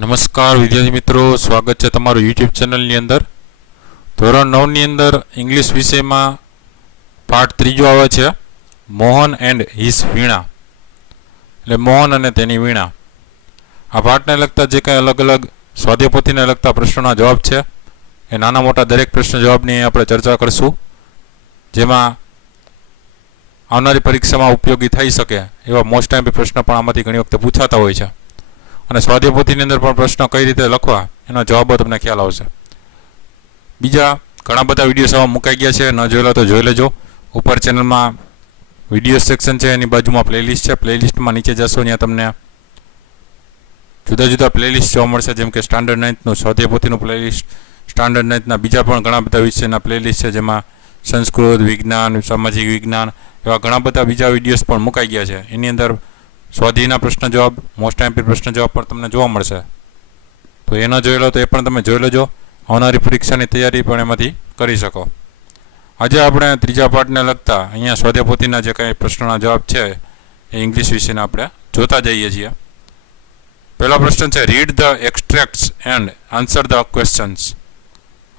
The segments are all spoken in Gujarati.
નમસ્કાર વિદ્યાર્થી મિત્રો, સ્વાગત છે તમારું યુટ્યુબ ચેનલની અંદર. ધોરણ 9ની અંદર ઇંગ્લિશ વિષયમાં પાઠ ત્રીજો આવે છે, મોહન એન્ડ હિઝ વીણા, એટલે મોહન અને તેની વીણા. આ પાઠને લગતા જે કંઈ અલગ અલગ સ્વાધ્યાયપોથીને લગતા પ્રશ્નોના જવાબ છે એ નાના મોટા દરેક પ્રશ્ન જવાબની આપણે ચર્ચા કરીશું, જેમાં આવનારી પરીક્ષામાં ઉપયોગી થઈ શકે એવા મોસ્ટ ટાઈમ પ્રશ્ન પણ આમાંથી ઘણી વખતે પૂછાતા હોય છે. અને સ્વાધ્યાયપોથીની અંદર પણ પ્રશ્ન કઈ રીતે લખવા એનો જવાબો તમને ખ્યાલ આવશે. બીજા ઘણા બધા વિડીયોઝ આવા મુકાઈ ગયા છે, ન જોયેલા તો જોઈ લેજો. ઉપર ચેનલમાં વિડીયો સેક્શન છે, એની બાજુમાં પ્લેલિસ્ટ છે. પ્લેલિસ્ટમાં નીચે જશો ત્યાં તમને જુદા જુદા પ્લેલિસ્ટ જોવા મળશે, જેમ કે સ્ટાન્ડર્ડ 9થનું સ્વાધ્યાયપોથીનું પ્લેલિસ્ટ, સ્ટાન્ડર્ડ 9થના બીજા પણ ઘણા બધા વિષયના પ્લેલિસ્ટ છે, જેમાં સંસ્કૃત, વિજ્ઞાન, સામાજિક વિજ્ઞાન એવા ઘણા બધા બીજા વિડીયોઝ પણ મુકાઈ ગયા છે. એની અંદર સ્વાધ્યાયના પ્રશ્ન જવાબ, મોસ્ટ ટાઈમ પ્રશ્ન જવાબ પણ તમને જોવા મળશે. તો એ ન જોઈ લો તો એ પણ તમે જોઈ લેજો. આવનારી પરીક્ષાની તૈયારી પણ એમાંથી કરી શકો. આજે આપણે ત્રીજા પાઠને લગતા અહીંયા સ્વાધ્યાયપોથીના જે કંઈ પ્રશ્નોના જવાબ છે એ ઇંગ્લિશ વિષયના આપણે જોતા જઈએ છીએ. પહેલો પ્રશ્ન છે, read the extracts and answer the questions.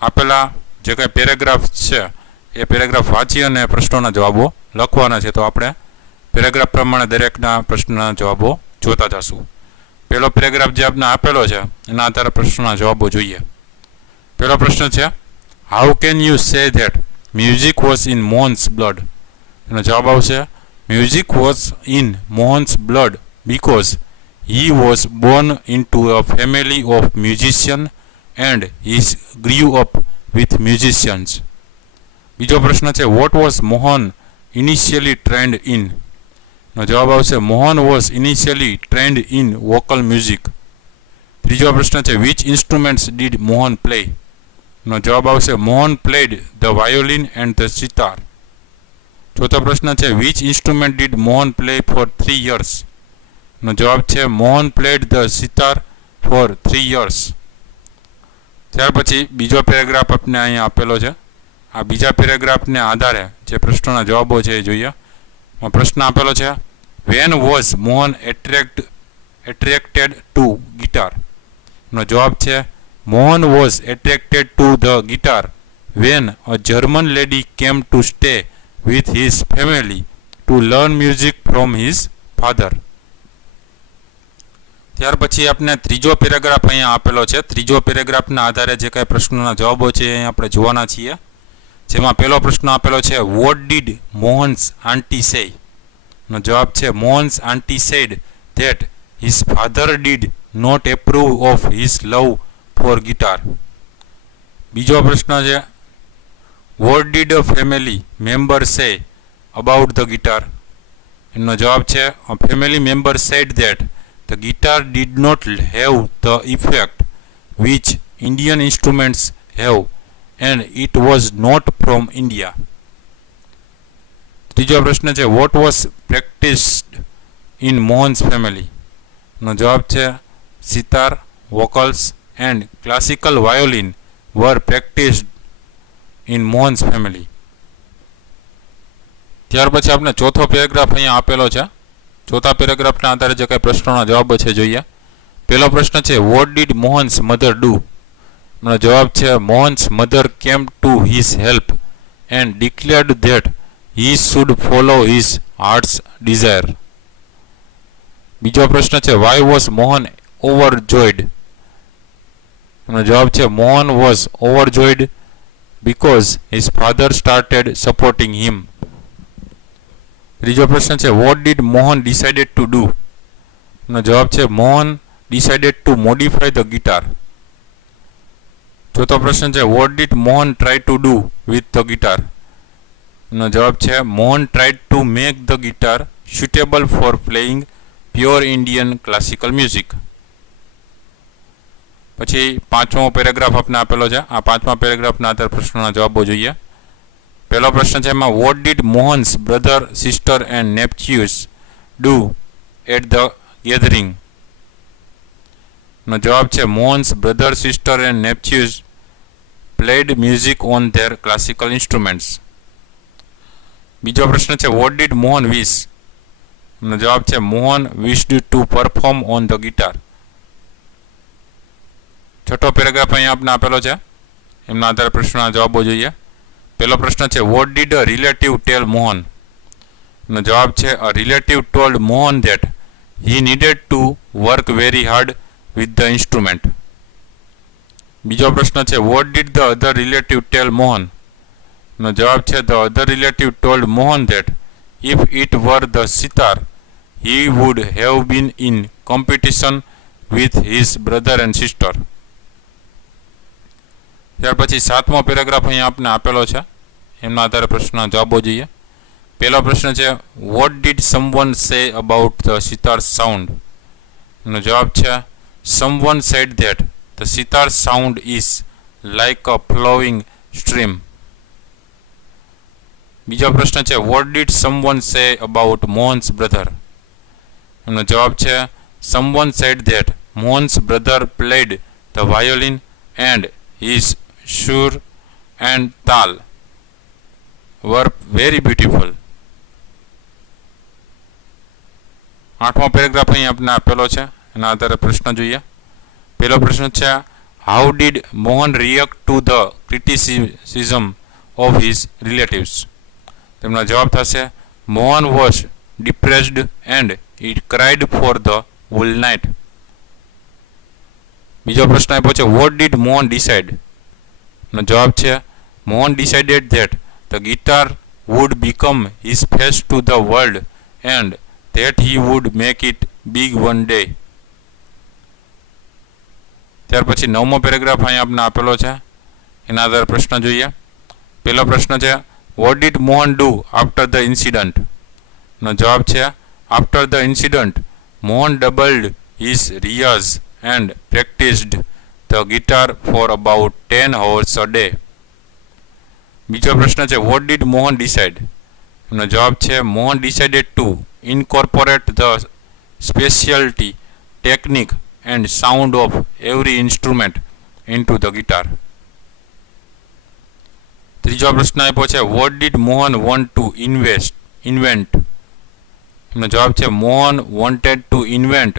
આપેલા જે કંઈ પેરેગ્રાફ છે એ પેરેગ્રાફ વાંચી અને પ્રશ્નોના જવાબો લખવાના છે. તો આપણે પેરેગ્રાફ પ્રમાણે દરેકના પ્રશ્નના જવાબો જોતા જશું. પહેલો પેરેગ્રાફ જે આપને આપેલો છે એના આધારે પ્રશ્નના જવાબો જોઈએ. પહેલો પ્રશ્ન છે, how can you say that music was in Mohan's blood? એનો જવાબ આવશે, music was in Mohan's blood because he was born into a family of musicians and he grew up with musicians. બીજો પ્રશ્ન છે, what was Mohan initially trained in? નો જવાબ આવશે, Mohan was initially trained in vocal music. ત્રીજો પ્રશ્ન છે, which instruments did Mohan play? નો જવાબ આવશે, Mohan played the violin and the sitar. ચોથો પ્રશ્ન છે, which instrument did Mohan play for 3 years? નો જવાબ છે, Mohan played the sitar for 3 years. ત્યાર પછી બીજો પેરેગ્રાફ આપને અહીંયા આપેલો છે. આ બીજા પેરેગ્રાફને આધારે જે પ્રશ્નોના જવાબો છે એ જોઈએ. પ્રશ્ન આપેલો છે, when was Mohan attracted to guitar? નો જવાબ છે, Mohan was attracted to the guitar when a German lady came to stay with his family to learn music from his father. ત્યાર પછી આપણે ત્રીજો પેરેગ્રાફ અહીંયા આપેલો છે. ત્રીજો પેરેગ્રાફના આધારે જે કાંઈ પ્રશ્નોના જવાબો છે એ આપણે જોવાના છીએ. જેમાં પહેલો પ્રશ્ન આપેલો છે, વોટ ડીડ મોહન્સ આંટી સે? નો જવાબ છે, Mohan's aunty said that his father did not approve of his love for guitar. બીજો પ્રશ્ન છે, what did a family member say about the guitar? એનો જવાબ છે, a family member said that the guitar did not have the effect which Indian instruments have and it was not from India. ત્રીજો પ્રશ્ન છે, what was practiced in Mohan's family? નો જવાબ છે, sitar, vocals and classical violin were practiced in Mohan's family. ત્યાર પછી આપણે ચોથો પેરેગ્રાફ અહીંયા આપેલો છે. ચોથા પેરેગ્રાફના આધારે જે કંઈ પ્રશ્નોના જવાબો છે જોઈએ. પહેલો પ્રશ્ન છે, what did Mohan's mother do? નો જવાબ છે, Mohan's mother came to his help and declared that he should follow his heart's desire. બીજો પ્રશ્ન છે, વાય વોઝ મોહન ઓવરજોયડ? એનો જવાબ છે, Mohan was overjoyed because his father started supporting him. ત્રીજો પ્રશ્ન છે, what did Mohan decided to do? એનો જવાબ છે, Mohan decided to modify the guitar. ચોથો પ્રશ્ન છે, what did Mohan try to do with the guitar? નો જવાબ છે, Mohan tried to make the guitar suitable for playing pure Indian classical music. પછી પાંચમો પેરેગ્રાફ આપને આપેલો છે. આ પાંચમા પેરેગ્રાફના આધારે પ્રશ્નોના જવાબો જોઈએ. પહેલો પ્રશ્ન છે, એમાં what did Mohan's brother, sister and nephews do at the gathering? નો જવાબ છે, Mohan's brother, sister and nephews played music on their classical instruments. બીજો પ્રશ્ન છે, વોટ ડીડ મોહન વિશ? નો જવાબ છે, Mohan wished to perform on the guitar. છઠ્ઠો પેરેગ્રાફ અહીંયા આપને આપેલો છે, એમના આધારે પ્રશ્નના જવાબો જોઈએ. પહેલો પ્રશ્ન છે, what did a relative tell Mohan? એનો જવાબ છે, a relative told Mohan that he needed to work very hard with the instrument. બીજો પ્રશ્ન છે, what did the other relative tell Mohan? એનો જવાબ છે, the other relative told Mohan that if it were the sitar he would have been in competition with his brother and sister. ત્યાર પછી સાતમો પેરેગ્રાફ અહીંયા આપને આપેલો છે, એમના આધારે પ્રશ્નના જવાબો જોઈએ. પહેલો પ્રશ્ન છે, વોટ ડીડ સમવન સે અબાઉટ ધ સિતાર સાઉન્ડ? એનો જવાબ છે, someone sad that the sitar sound is like a flowing stream. બીજો પ્રશ્ન છે, what did someone say about Mohan's brother? એનો જવાબ છે, someone said that Mohan's brother played the violin and his sur and tal were very beautiful. આઠમો પેરેગ્રાફ અહીં આપણે આપેલો છે, એના આધારે પ્રશ્ન જોઈએ. પહેલો પ્રશ્ન છે, how did Mohan react to the criticism of his relatives? તેમનો જવાબ થશે, Mohan was depressed and he cried for the whole night. બીજો પ્રશ્ન આપ્યો છે, what did Mohan decide? નો જવાબ છે, Mohan decided that the guitar would become his face to the world and that he would make it big one day. ત્યાર પછી નવમો પેરેગ્રાફ અહીં આપણે આપેલો છે, એના આધારે પ્રશ્ન જોઈએ. પહેલો પ્રશ્ન છે, what did Mohan do after the incident? નો જવાબ છે, after the incident Mohan doubled his riyaz and practiced the guitar for about 10 hours a day. બીજો પ્રશ્ન છે, what did Mohan decide? એનો જવાબ છે, Mohan decided to incorporate the specialty, technique and sound of every instrument into the guitar. ત્રીજો પ્રશ્ન આપ્યો છે, what did Mohan want to invent? એનો જવાબ છે, Mohan wanted to invent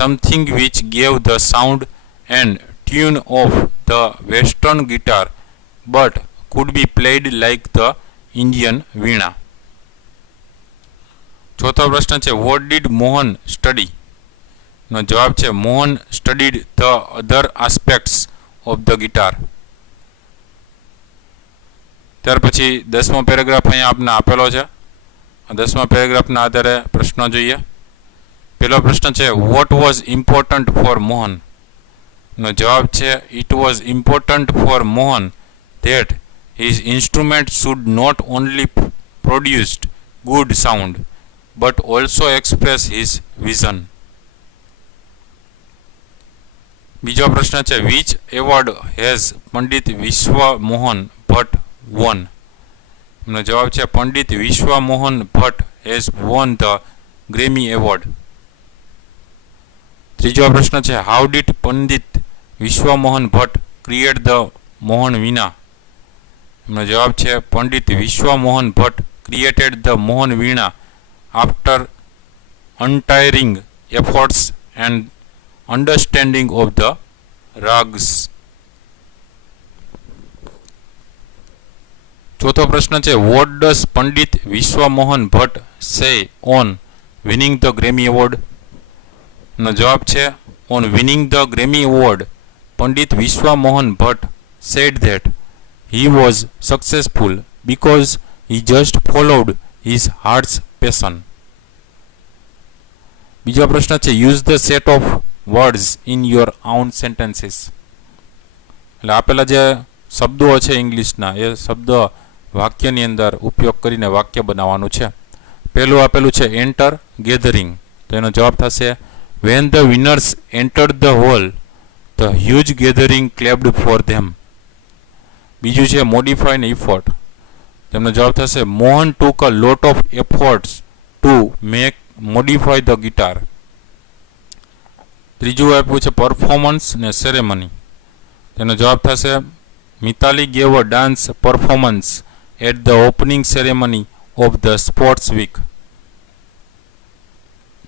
something which gave the sound and tune of the western guitar but could be played like the Indian veena. ચોથો પ્રશ્ન છે, what did Mohan study? નો જવાબ છે, Mohan studied the other aspects of the guitar. ત્યાર પછી 10મો પેરેગ્રાફ અહીંયા આપને આપેલો છે. 10મા પેરેગ્રાફના આધારે પ્રશ્નો જોઈએ. પહેલો પ્રશ્ન છે, what was important for Mohan? નો જવાબ છે, it was important for Mohan that his instrument should not only produce good sound but also express his vision. બીજો પ્રશ્ન છે, which award has પંડિત વિશ્વ મોહન ભટ્ટ won? એનો જવાબ છે, પંડિત વિશ્વ Mohan Bhatt has won the Grammy Award. ત્રીજો પ્રશ્ન છે, how did પંડિત વિશ્વ મોહન ભટ્ટ create the મોહન વીણા? એનો જવાબ છે, પંડિત વિશ્વ Mohan Bhatt created the Mohan Veena after untiring efforts and understanding of the rags. ચોથો પ્રશ્ન છે, what does પંડિત વિશ્વ Mohan Bhatt say on winning the Grammy Award? નો જવાબ છે, on winning the Grammy Award Pandit વિશ્વ Mohan Bhatt said that he was successful because he just followed his heart's passion. બીજો પ્રશ્ન છે, use the set of words in your own sentences. એટલે આપેલા જે શબ્દો છે ઇંગ્લિશના, એ શબ્દ વાક્યની અંદર ઉપયોગ કરીને વાક્ય બનાવવાનું છે. પહેલું આપેલું છે, એન્ટર ગેધરિંગ. તો એનો જવાબ થશે, when the winners entered the hall the huge gathering clapped for them. બીજું છે, મોડિફાઈ એન એફર્ટ. તેમનો જવાબ થશે, Mohan took a lot of efforts to modify the guitar. ત્રીજું આપ્યું છે, પરફોર્મન્સ ને સેરેમની. તેનો જવાબ થશે, Mitali gave a dance performance at the opening ceremony of the sports week.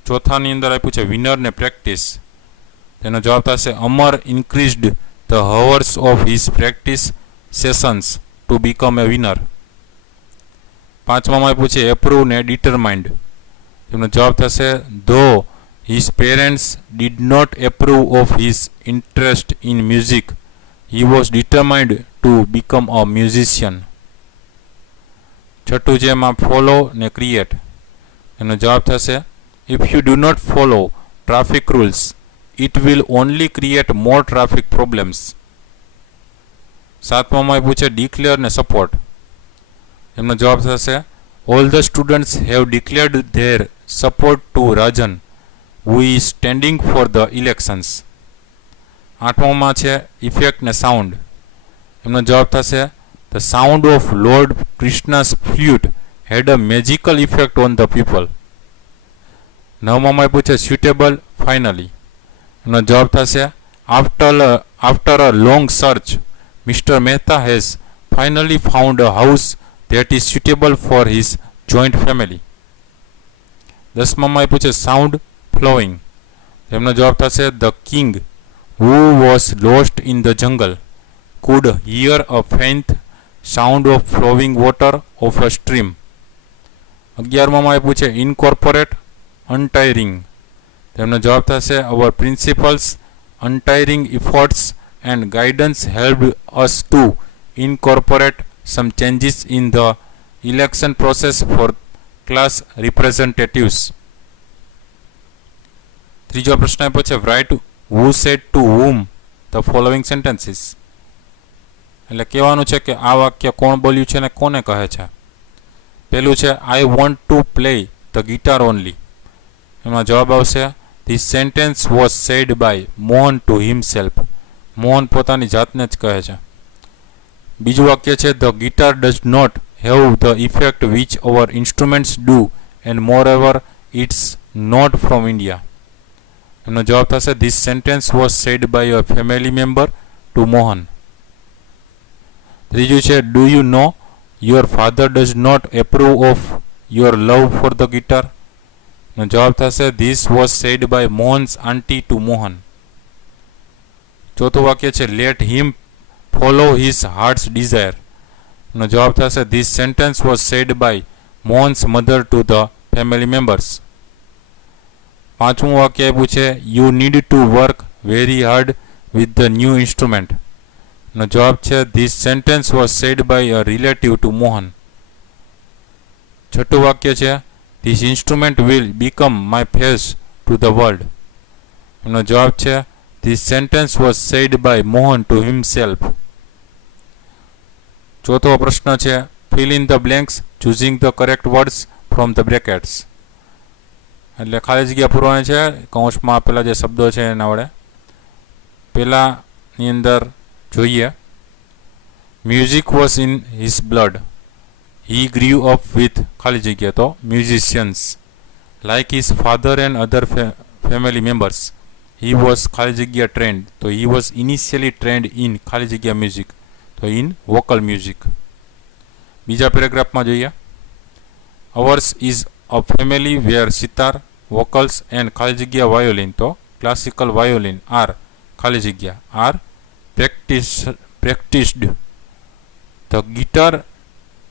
ચોથાની અંદર આપ્યું છે, વિનર ને પ્રેક્ટિસ. તેનો જવાબ થશે, અમર increased the hours of his practice sessions to become a winner. પાંચમામાં પૂછે એપ્રુવ ને ડિટરમાઇન્ડ. એમનો જવાબ થશે ધો his parents did not approve of his interest in music, he was determined to become a musician. છઠ્ઠું છે એમાં ફોલો ને ક્રિએટ. એનો જવાબ થશે if you do not follow traffic rules, it will only create more traffic problems. સાતમામાં પૂછે ડિક્લેર ને સપોર્ટ. એમનો જવાબ થશે all the students have declared their support to Rajan, who is standing for the elections. આઠમામાં છે ઇફેક્ટ ને સાઉન્ડ. એમનો જવાબ થશે the sound of Lord Krishna's flute had a magical effect on the people. નવમામાં પૂછે suitable finally. એમનો જવાબ થશે after a long search, Mr. Mehta has finally found a house that is suitable for his joint family. દસમામાં પૂછે સાઉન્ડ flowing. એમનો જવાબ થશે the king who was lost in the jungle could hear a faint sound of flowing water of a stream. 11મામાં પૂછે incorporate untiring. તેમનો જવાબ થશે our principals untiring efforts and guidance helped us to incorporate some changes in the election process for class representatives. ત્રીજો પ્રશ્ન પૂછે write who said to whom the following sentences. એટલે કહેવાનું છે કે આ વાક્ય કોણ બોલ્યું છે અને કોને કહે છે. પહેલું છે I want to play the guitar only. એમાં જવાબ આવશે this sentence was said by Mohan to himself. Mohan પોતાની જાતને જ કહે છે. બીજું વાક્ય છે the guitar does not have the effect which our instruments do and moreover it's not from India. એનો જવાબ થશે this sentence was said by a family member to Mohan. ત્રીજું છે do you know your father does not approve of your love for the guitar. એનો જવાબ થશે this was said by Mohan's auntie to Mohan. ચોથું વાક્ય છે let him follow his heart's desire. એનો જવાબ થશે this sentence was said by Mohan's mother to the family members. પાંચમું વાક્ય આપ્યું છે you need to work very hard with the new instrument. એનો જવાબ છે this sentence was said by a relative to Mohan. છઠ્ઠું વાક્ય છે this instrument will become my face to the world. એનો જવાબ છે this sentence was said by Mohan to himself. ચોથો પ્રશ્ન છે fill in the blanks choosing the correct words from the brackets. એટલે ખાલી જગ્યા પૂરવાની છે કૌંસમાં આપેલા જે શબ્દો છે એના વડે. પહેલાની અંદર જોઈએ music was in his blood. He grieve up with ખાલી જગ્યા તો musicians like his father and other family members. He was ખાલી જગ્યા ટ્રેન્ડ તો he was initially trained in ખાલી જગ્યા મ્યુઝિક તો ઇન વોકલ મ્યુઝિક. બીજા પેરેગ્રાફમાં જોઈએ ours is a family where sitar vocals and ખાલી જગ્યા વાયોલિન તો ક્લાસિકલ વાયોલિન આર ખાલી જગ્યા are practised. The guitar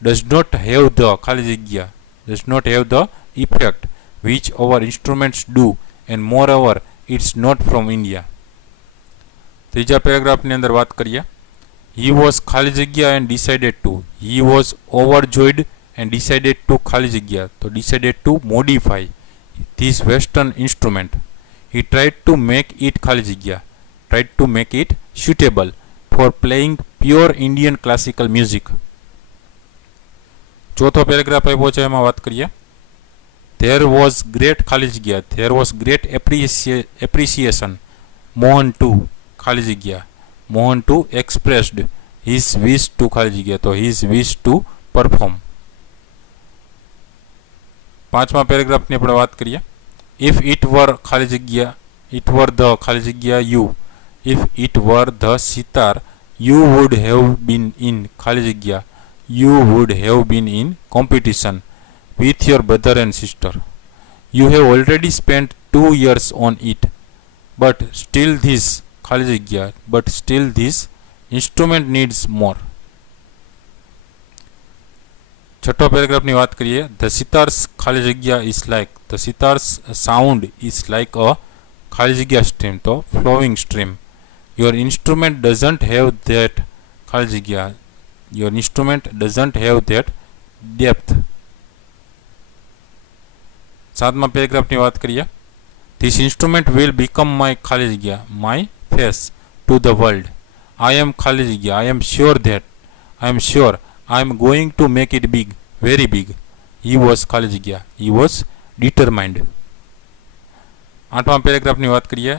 does not have the ખાલી જગ્યા does not have the effect which our instruments do and moreover it's not from India. ત્રીજા પેરેગ્રાફની અંદર વાત કરીએ he was ખાલી જગ્યા and decided to. he was overjoyed and decided to ખાલી જગ્યા તો decided to modify this western instrument. he tried to make it ખાલી જગ્યા tried to make it suitable for playing pure Indian classical music. ચોથો પેરેગ્રાફ આપ્યો છે એમાં વાત કરીએ there was great ખાલી જગ્યા there was great appreciation Mohan to ખાલી જગ્યા Mohan to expressed his wish to ખાલી જગ્યા તો his wish to perform. પાંચમા પેરેગ્રાફની આપણે વાત કરીએ if it were ખાલી જગ્યા it were the ખાલી જગ્યા you if it were the sitar you would have been in ખાલી જગ્યા you would have been in competition with your brother and sister. You have already spent 2 years on it, but still this ખાલી જગ્યા but still this instrument needs more. છઠ્ઠો પેરેગ્રાફની વાત કરીએ. The sitar's ખાલી જગ્યા is like, the sitar's sound is like a ખાલી જગ્યા stream, તો flowing stream. Your instrument doesn't have that ખાલી જગ્યા, your instrument doesn't have that depth. સાતમા પેરેગ્રાફની વાત કરીએ. This instrument will become my ખાલી જગ્યા, my face to the world. I am ખાલી જગ્યા, I am sure I am going to make it big, very big. He was ખાલી જગ્યા, he was determined. આઠમા પેરેગ્રાફની વાત કરીએ.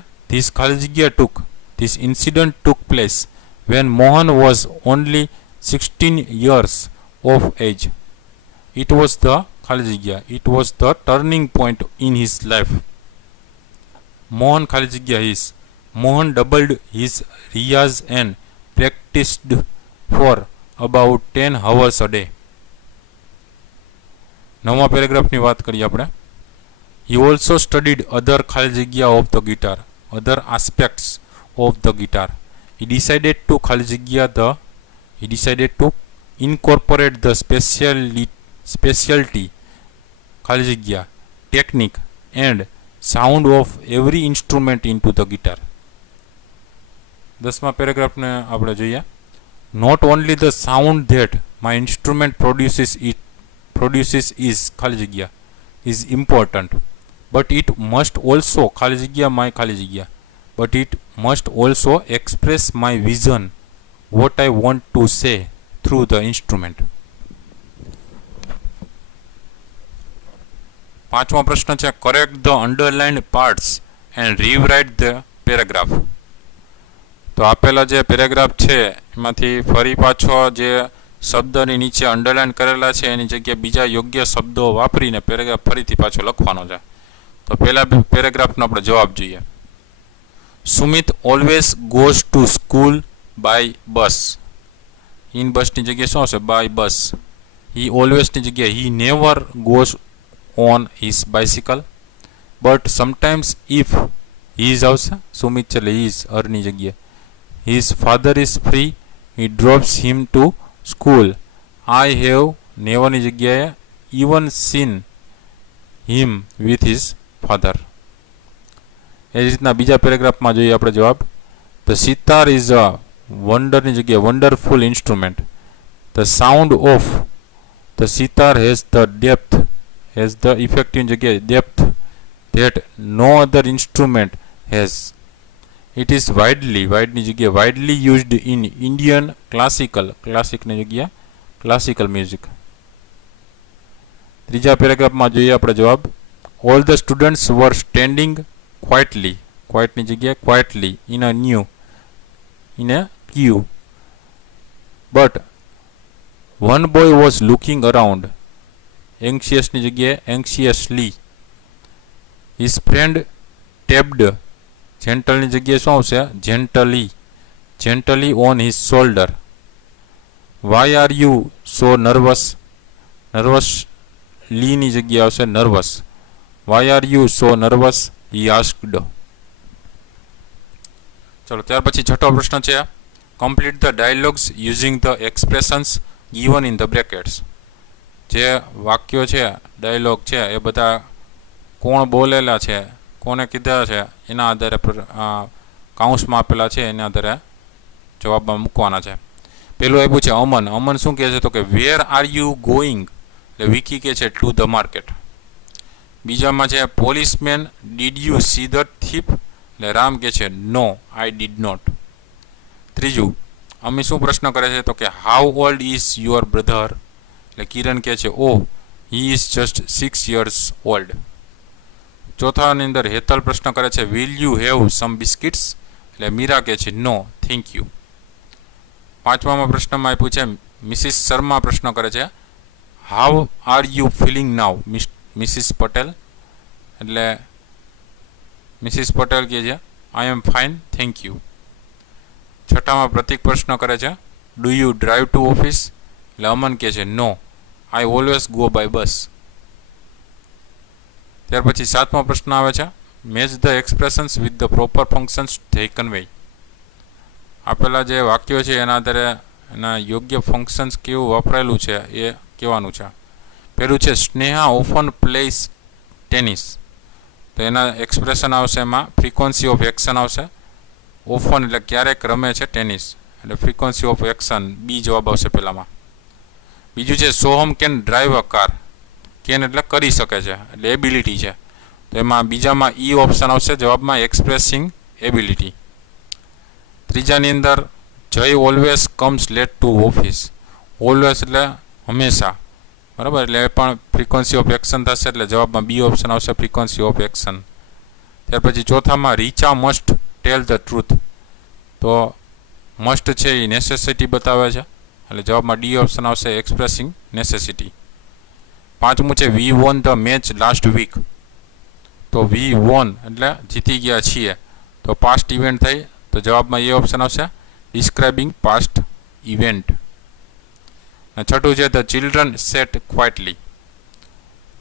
This incident took place when Mohan was only 16 years of age. It was the ખાલી જગ્યા, it was the turning point in his life. Mohan ખાલી જગ્યા is, Mohan doubled his riyaz and practiced for about 10 hours a day. નવમા પેરેગ્રાફની વાત કરીએ આપણે. He also studied other ખાલી જગ્યા of the guitar, other aspects of the guitar. He decided to incorporate the specialty ખાલી જગ્યા, technique and sound of every instrument into the guitar. દસમા પેરેગ્રાફને આપણે જોઈએ. Not only the sound that my instrument produces is ખાલી જગ્યા is important, but it must also ખાલી જગ્યા my ખાલી જગ્યા, but it must also express my vision, what I want to say through the instrument. પાંચમો પ્રશ્ન છે, correct the underlined parts and rewrite the paragraph. તો આપેલા જે પેરેગ્રાફ છે એમાંથી ફરી પાછો જે શબ્દની નીચે અંડરલાઇન કરેલા છે એની જગ્યાએ બીજા યોગ્ય શબ્દો વાપરીને પેરેગ્રાફ ફરીથી પાછો લખવાનો છે. તો પહેલા પેરેગ્રાફનો આપણે જવાબ જોઈએ. Sumit always goes to school by bus. In બસની જગ્યાએ શું હશે? By bus. હી ઓલવેઝની જગ્યાએ he never goes on his bicycle. But sometimes if he's આવશે, સુમિત છે એટલે હીઝ હરની જગ્યાએ. His father is free, he drops him to school. I have never જગ્યાએ even seen him with his father. એ રીતના બીજા પેરેગ્રાફમાં જોઈએ આપણે જવાબ. The sitar is a wonderની જગ્યાએ wonderful instrument. The sound of the sitar has the depth, has the effective જગ્યાએ depth that no other instrument has. It is widely જગ્યાએ widely used in Indian classicની જગ્યાએ classical music. ત્રીજા પેરેગ્રાફમાં જોઈએ આપણે જવાબ. All the students were standing quietlyની જગ્યાએ quietly in a queue. But one boy was looking around. Anxiousની જગ્યાએ anxiously. His friend tapped જેન્ટલની જગ્યાએ શું આવશે? Gently on his shoulder. Why are you so nervous? નર્વસલીની જગ્યાએ આવશે nervous. Why are you so nervous? He asked. ચલો ત્યાર પછી છઠ્ઠો પ્રશ્ન છે, complete the dialogues using the expressions given in the brackets. જે વાક્યો છે, ડાયલોગ છે, એ બધા કોણ બોલેલા છે, કોને કીધા છે એના આધારે કાઉન્સમાં આપેલા છે એના આધારે જવાબમાં મૂકવાના છે. પેલું આપ્યું છે અમન શું કહે છે? તો કે વેર આર યુ ગોઈંગ, એટલે વિકી કહે છે ટુ ધ માર્કેટ. બીજામાં છે policeman did you see the thief, એટલે રામ કહે છે નો આઈ ડીડ નોટ. ત્રીજું અમી શું પ્રશ્ન કરે છે? તો કે how old is your brother, એટલે કિરણ કહે છે oh he is just 6 years old. ચોથાની અંદર હેતલ પ્રશ્ન કરે છે will you have some biscuits, એટલે મીરા કહે છે નો થેન્ક યુ. પાંચમામાં પ્રશ્નમાં આપ્યું છે મિસિસ શર્મા પ્રશ્ન કરે છે how are you feeling now Mrs Patel, એટલે મિસિસ પટેલ કહે છે I am fine thank you. છઠ્ઠામાં પ્રતિક પ્રશ્ન કરે છે do you drive to office, એટલે અમન કહે છે no I always go by bus. ત્યાર પછી સાતમો પ્રશ્ન આવે છે match the expressions with the proper functions they convey, આપેલા જે વાક્યો છે એના આધારે એના યોગ્ય ફંક્શન્સ કેવું વપરાયેલું છે એ કહેવાનું છે. પહેલું છે સ્નેહા ઓફન પ્લેસ ટેનિસ. તો એના એક્સપ્રેશન આવશે, એમાં ફ્રીક્વન્સી ઓફ એક્શન આવશે. ઓફન એટલે ક્યારેક રમે છે ટેનિસ, એટલે ફ્રીક્વન્સી ઓફ એક્શન બી જવાબ આવશે પહેલામાં. બીજું છે Soham can drive a car. Can એટલે કરી શકે છે, એટલે એબિલિટી છે. તો એમાં બીજામાં ઈ ઓપ્શન આવશે જવાબમાં, એક્સપ્રેસિંગ એબિલિટી. ત્રીજાની અંદર Jay always comes late to office. Always એટલે હંમેશા, બરાબર, એટલે એ પણ ફ્રીક્વન્સી ઓફ એક્શન થશે, એટલે જવાબમાં બી ઓપ્શન આવશે, ફ્રીક્વન્સી ઓફ એક્શન. ત્યાર પછી ચોથામાં Richa must tell the truth. તો મસ્ટ છે એ નેસેસિટી બતાવે છે, એટલે જવાબમાં ડી ઓપ્શન આવશે, એક્સપ્રેસિંગ નેસેસિટી. પાંચમું છે we won the match last week. તો વી વોન એટલે જીતી ગયા છીએ, તો પાસ્ટ ઇવેન્ટ થઈ, તો જવાબમાં એ ઓપ્શન આવશે, ડિસ્ક્રાઇબિંગ પાસ્ટ ઇવેન્ટ. છઠ્ઠું છે ધ ચિલ્ડ્રન સેટ ક્વાઇટલી.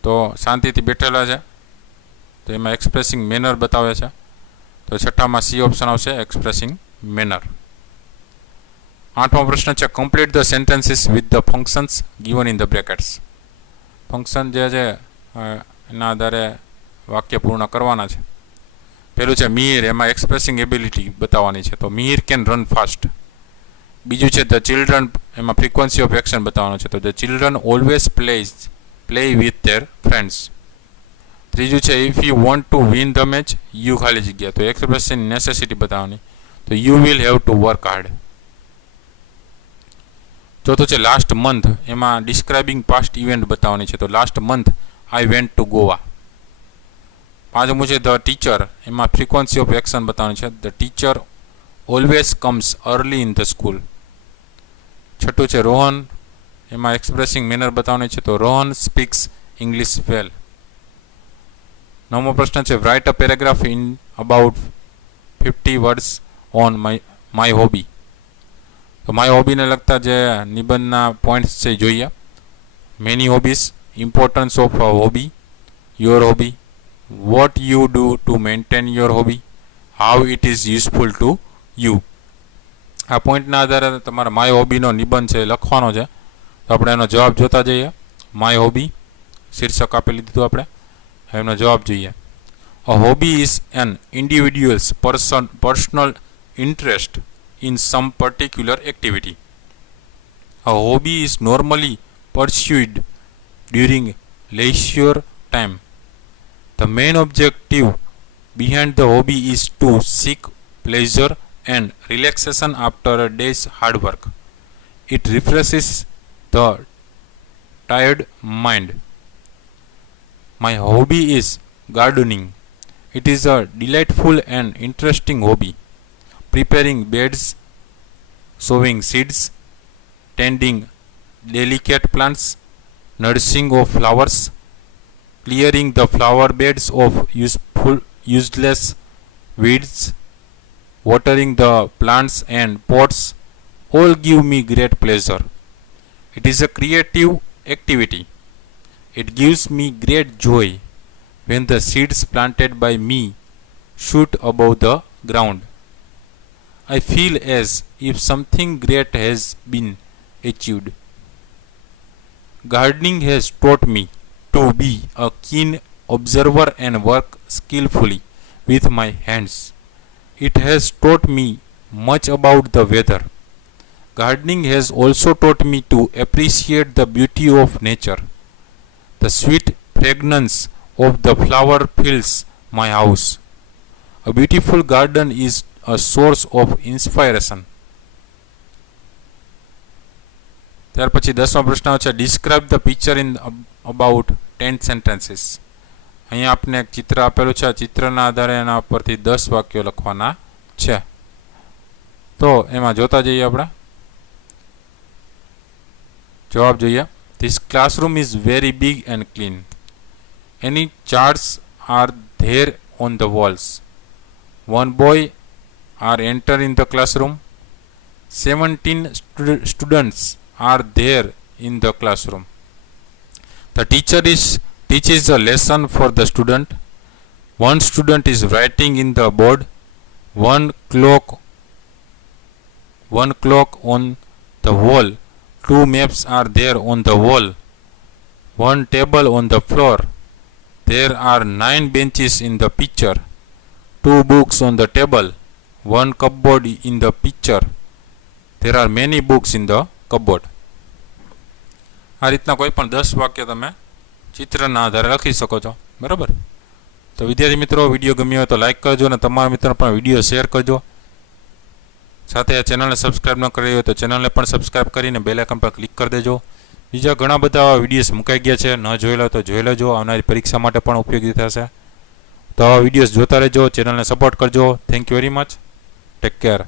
તો શાંતિથી બેઠેલા છે, તો એમાં એક્સપ્રેસિંગ મેનર બતાવે છે, તો છઠ્ઠામાં સી ઓપ્શન આવશે, એક્સપ્રેસિંગ મેનર. આઠમો પ્રશ્ન છે complete the sentences with the functions given in the brackets. Function જે છે એના આધારે વાક્ય પૂર્ણ કરવાના છે. પહેલું છે મિહિર, એમાં એક્સપ્રેસિંગ એબિલિટી બતાવવાની છે, તો મિહિર કેન રન ફાસ્ટ. બીજું છે ધ ચિલ્ડ્રન, એમાં ફ્રીક્વન્સી ઓફ એક્શન બતાવવાનું છે, તો the children always play with their friends. ત્રીજું છે if you want to win the match you ખાલી જગ્યા, તો એક્સપ્રેશન નેસેસિટી બતાવવાની, તો you will have to work hard. ચોથું છે લાસ્ટ મંથ, એમાં ડિસ્ક્રાઇબિંગ પાસ્ટ ઇવેન્ટ બતાવવાની છે, તો last month I went to Goa. પાંચમું છે ધ ટીચર, એમાં ફ્રીક્વન્સી ઓફ એક્શન બતાવવાની છે, the teacher always comes early in the school. છઠ્ઠું છે રોહન, એમાં એક્સપ્રેસિંગ મેનર બતાવવાની છે, તો રોહન સ્પીક્સ ઇંગ્લિશ વેલ. નવમો પ્રશ્ન છે write a paragraph in about 50 words on my hobby. તો માય હોબીને લગતા જે નિબંધના પોઈન્ટ્સ છે જોઈએ. Many hobbies, importance of hobby, your hobby, what you do to maintain your hobby, how it is useful to you. આ પોઈન્ટના આધારે તમારે માય હોબીનો નિબંધ છે લખવાનો છે. તો આપણે એનો જવાબ જોતા જઈએ. માય હોબી શીર્ષક આપી લીધું આપણે, એનો જવાબ જોઈએ. A hobby is an individual's personal interest in some particular activity. A hobby is normally pursued during leisure time. The main objective behind the hobby is to seek pleasure and relaxation after a day's hard work. It refreshes the tired mind. My hobby is gardening. It is a delightful and interesting hobby. Preparing beds, sowing seeds, tending delicate plants, nursing of flowers, clearing the flower beds of useless weeds, watering the plants and pots, all give me great pleasure. It is a creative activity. It gives me great joy when the seeds planted by me shoot above the ground. I feel as if something great has been achieved. Gardening has taught me to be a keen observer and work skillfully with my hands. It has taught me much about the weather. Gardening has also taught me to appreciate the beauty of nature. The sweet fragrance of the flower fills my house. A beautiful garden is a source of inspiration. ત્યાર પછી 10મો પ્રશ્ન છે describe the picture in about 10 sentences. અહીંયા આપણે એક ચિત્ર આપેલું છે, આ ચિત્રના આધારે એના ઉપરથી 10 વાક્યો લખવાના છે. તો એમાં જોતા જઈએ આપણે, જવાબ જોઈએ. This classroom is very big and clean. Any charts are there on the walls. One boy are enter in the classroom. 17 students are there in the classroom. The teacher teaches a lesson for the student. One student is writing in the board. One clock one clock on the wall, two maps are there on the wall, one table on the floor, there are 9 benches in the picture, two books on the table, one cupboard in the picture, there are many books in the cupboard. આ રીતના કોઈ પણ 10 વાક્ય તમે ચિત્રના આધારે લખી શકો છો, બરાબર. તો વિદ્યાર્થી મિત્રો, વિડીયો ગમ્યો હોય તો લાઇક કરજો અને તમારા મિત્રોને પણ વિડીયો શેર કરજો. સાથે આ ચેનલને સબસ્ક્રાઇબ ન કરી હોય તો ચેનલને પણ સબસ્ક્રાઇબ કરીને બેલ આઇકન પર ક્લિક કરી દેજો. બીજા ઘણા બધા આવા વિડીયોઝ મુકાઈ ગયા છે, ન જોયેલા તો જોઈ લેજો, આવનારી પરીક્ષા માટે પણ ઉપયોગી થશે. તો આવા વિડીયોઝ જોતા રહેજો, ચેનલને સપોર્ટ કરજો. Thank you very much. Take care.